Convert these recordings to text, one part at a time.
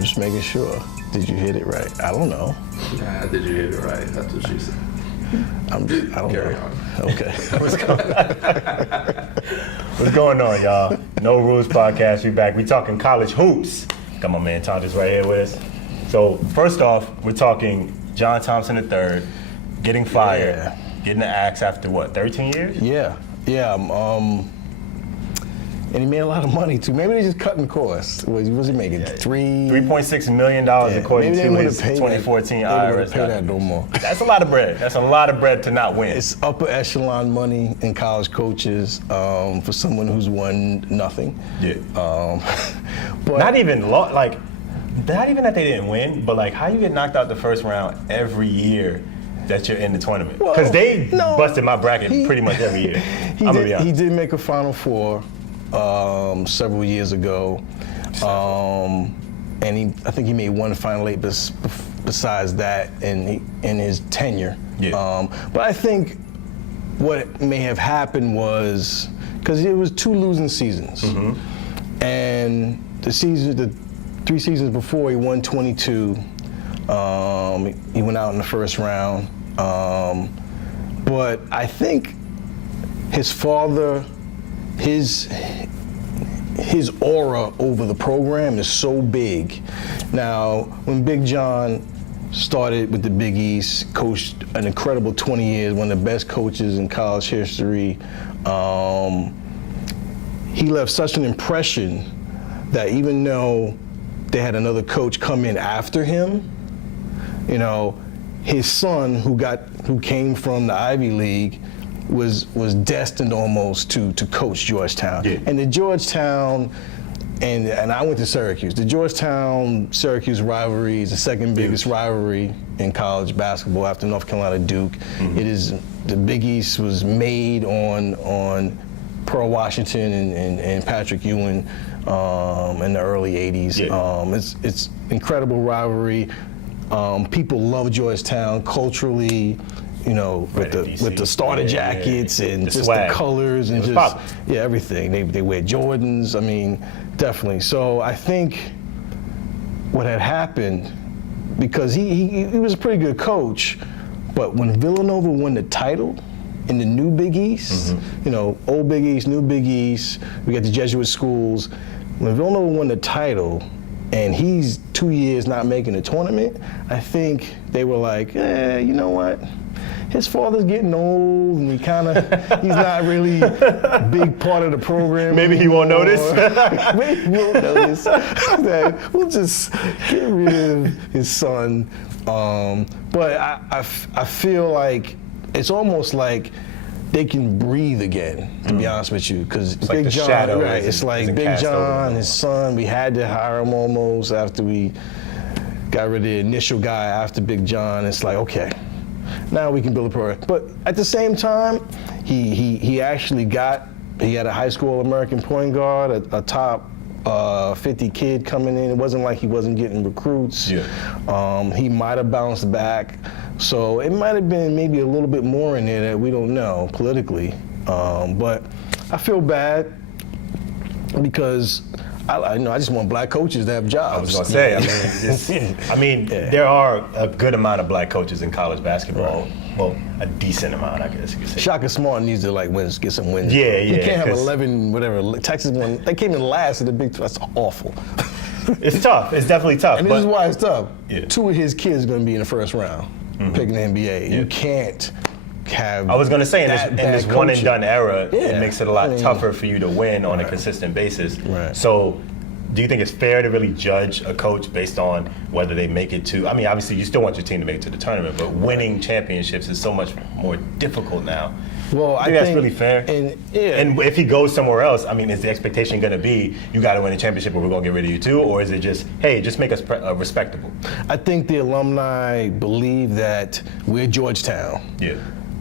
Just making sure. Did you hit it right? I don't know. Nah, did you hit it right? That's what she said. I don't Carry know. on. Okay. What's going on, y'all? No Rules Podcast. We back. We talking college hoops. Got my man Thompson right here with us. So first off, we're talking John Thompson III getting fired, getting the axe after what, 13 years? Yeah. And he made a lot of money too. Maybe they just cutting costs. What was he making? $3.6 million according to his 2014 IRS. Pay that no more. That's a lot of bread. That's a lot of bread to not win. It's upper echelon money in college coaches for someone who's won nothing. Yeah. But not even that they didn't win, but like how you get knocked out the first round every year that you're in the tournament. Because they busted my bracket pretty much every year. He did make a Final Four several years ago. And I think he made one Final Eight besides that in his tenure. Yeah. But I think what may have happened was, because it was 2 losing seasons. Mm-hmm. And the 3 seasons before, he won 22. He went out in the first round. But I think his father, his aura over the program is so big. Now, when Big John started with the Big East, coached an incredible 20 years, one of the best coaches in college history, he left such an impression that even though they had another coach come in after him, you know, his son, who came from the Ivy League, was destined almost to coach Georgetown. Yeah. And the Georgetown, and I went to Syracuse. The Georgetown-Syracuse rivalry is the second biggest rivalry in college basketball after North Carolina Duke. Mm-hmm. It is, the Big East was made on Pearl Washington and Patrick Ewing in the early 80s. Yeah. It's incredible rivalry. People love Georgetown culturally, you know, with the starter jackets and just swag. the colors and just everything. They wear Jordans. I mean, definitely. So I think what had happened, because he was a pretty good coach, but when Villanova won the title in the new Big East, you know, old Big East, new Big East, we got the Jesuit schools. When Villanova won the title, and he's 2 years not making the tournament, I think they were like, you know what? His father's getting old, and he's not really a big part of the program. Maybe he won't notice. Maybe he won't notice. We'll just get rid of his son. But I feel like it's almost like they can breathe again, to be honest with you, because Big like John, right? It's like Big John, his son. We had to hire him almost after we got rid of the initial guy after Big John. It's like, okay, now we can build a program. But at the same time, he actually he had a high school All-American point guard, a top 50 kid coming in. It wasn't like he wasn't getting recruits. Yeah. He might have bounced back. So it might have been maybe a little bit more in there that we don't know politically. But I feel bad because I just want black coaches to have jobs. I was going to say, there are a good amount of black coaches in college basketball. Right. Well, a decent amount, I guess you could say. Shaka Smart needs to get some wins. Yeah. You can't have 11, whatever. Texas won. They came in last in the Big 12. That's awful. It's tough. It's definitely tough. And this is why it's tough. Yeah. 2 of his kids are going to be in the first round, picking the NBA. Yeah. You can't have. I was going to say, in this one and done era, it makes it a lot tougher for you to win on a consistent basis. Right. So, do you think it's fair to really judge a coach based on whether they make it to? I mean, obviously, you still want your team to make it to the tournament, but winning championships is so much more difficult now. Well, I think that's really fair. And if he goes somewhere else, I mean, is the expectation going to be you got to win a championship or we're going to get rid of you too, or is it just, hey, just make us respectable? I think the alumni believe that we're Georgetown. Yeah.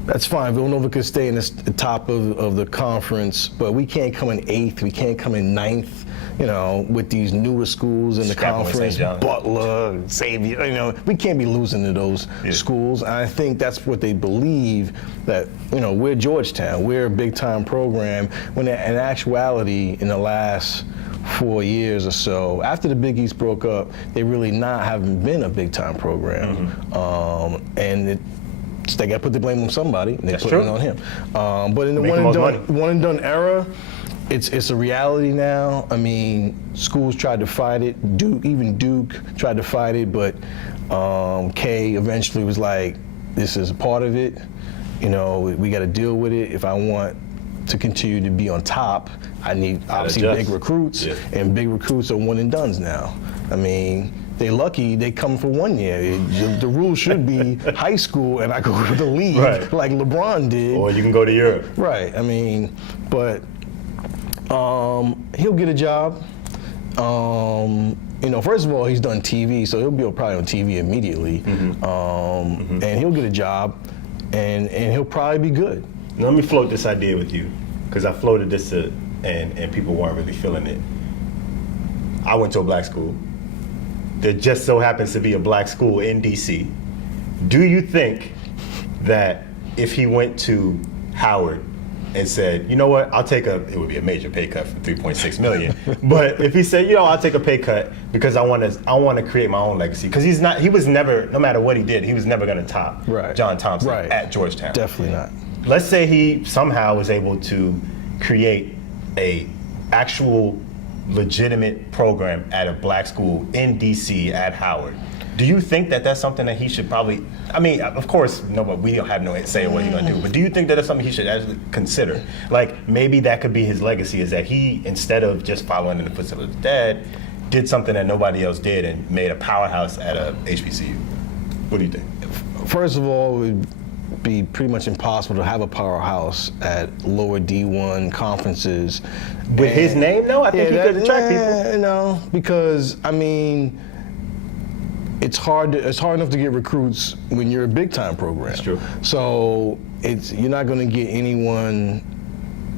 That's fine. Villanova could stay in the top of the conference, but we can't come in 8th. We can't come in 9th. You know, with these newer schools in the conference, Butler, Xavier, you know, we can't be losing to those schools. And I think that's what they believe, that, you know, we're Georgetown, we're a big-time program, when in actuality, in the last 4 years or so. After the Big East broke up, they really haven't been a big time program, and they got to put the blame on somebody, and they put it on him. But in the one and done era, it's a reality now. I mean, schools tried to fight it. Even Duke tried to fight it, but Kay eventually was like, "This is a part of it. You know, we got to deal with it. If I want to continue to be on top, I need obviously big recruits, and big recruits are one and dones now. I mean, they lucky they come for 1 year. The rule should be high school and I go to the league like LeBron did. Or you can go to Europe. Right. I mean, but he'll get a job. You know, first of all, he's done TV, so he'll be probably on TV immediately, and he'll get a job, and he'll probably be good. Now, let me float this idea with you, because I floated this and people weren't really feeling it. I went to a black school. There just so happens to be a black school in DC. Do you think that if he went to Howard and said, you know what, it would be a major pay cut for $3.6 million. But if he said, you know, I'll take a pay cut because I want to create my own legacy. Because he was never, no matter what he did, he was never going to top John Thompson at Georgetown. Definitely not. Let's say he somehow was able to create a actual legitimate program at a black school in DC at Howard. Do you think that that's something that he should probably, I mean, of course, we don't have no say in what he's going to do, but do you think that that's something he should actually consider? Like, maybe that could be his legacy, is that he, instead of just following in the footsteps of his dad, did something that nobody else did and made a powerhouse at a HBCU. What do you think? First of all, it would be pretty much impossible to have a powerhouse at lower D1 conferences. With his name, though? I think he could attract people. No, because, I mean, it's hard enough to get recruits when you're a big time program. That's true. So you're not going to get anyone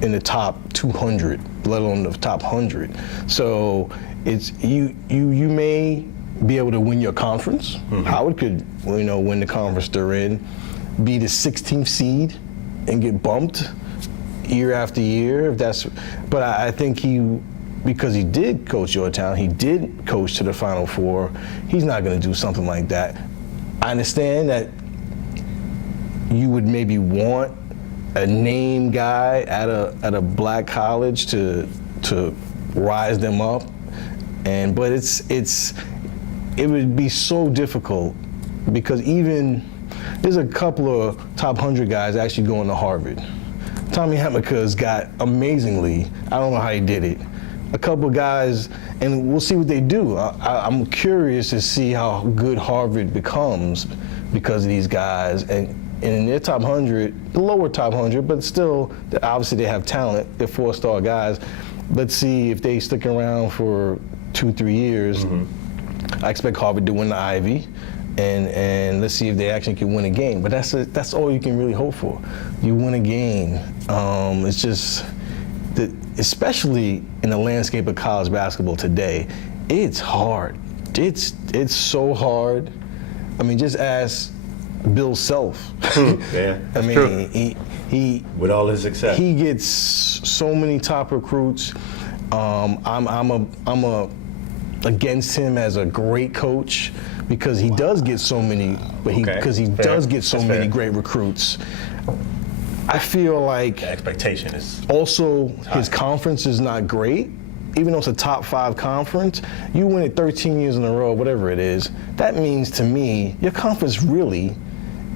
in the top 200, let alone the top 100. So you may be able to win your conference. Howard could, win the conference they're in, be the 16th seed, and get bumped year after year. But I think because he did coach Georgetown, he did coach to the Final Four, he's not going to do something like that. I understand that you would maybe want a name guy at a black college to rise them up, but it would be so difficult, because even there's a couple of top 100 guys actually going to Harvard. Tommy Hamaka's got amazingly, I don't know how he did it, a couple of guys, and we'll see what they do. I'm curious to see how good Harvard becomes because of these guys. And in their top 100, the lower top 100, but still, obviously they have talent. They're 4-star guys. Let's see if they stick around for 2-3 years. I expect Harvard to win the Ivy, and let's see if they actually can win a game. But that's all you can really hope for. You win a game. It's just that, especially in the landscape of college basketball today, it's hard. It's so hard. I mean, just ask Bill Self. Yeah, I mean, true. he with all his success, he gets so many top recruits. I'm against him as a great coach because he does get so many, does get so many great recruits. I feel like the expectation is also his conference is not great. Even though it's a top 5 conference, you win it 13 years in a row, whatever it is. That means to me, your conference really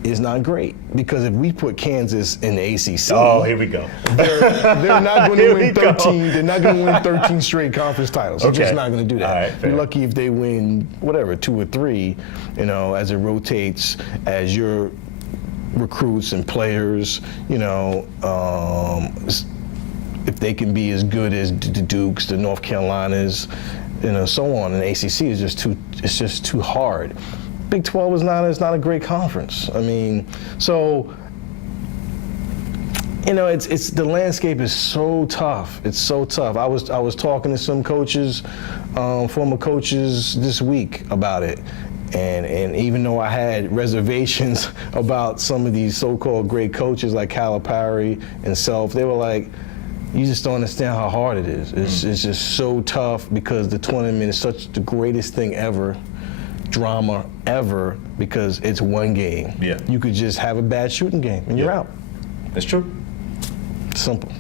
is not great, because if we put Kansas in the ACC, oh, here we go. They're not going to win 13. They're not going to win 13 straight conference titles. They're just not going to do that. All right, you're lucky if they win 2 or 3. As it rotates, as your recruits and players, if they can be as good as the Dukes, the North Carolinas, so on. And the ACC is just too hard. Big 12 is not a great conference. I mean, so it's the landscape is so tough. It's so tough. I was talking to some coaches, former coaches this week about it. And even though I had reservations about some of these so-called great coaches like Calipari and Self, they were like, you just don't understand how hard it is. It's just so tough because the tournament is such the greatest thing ever, drama ever, because it's one game. Yeah. You could just have a bad shooting game and you're out. That's true. Simple.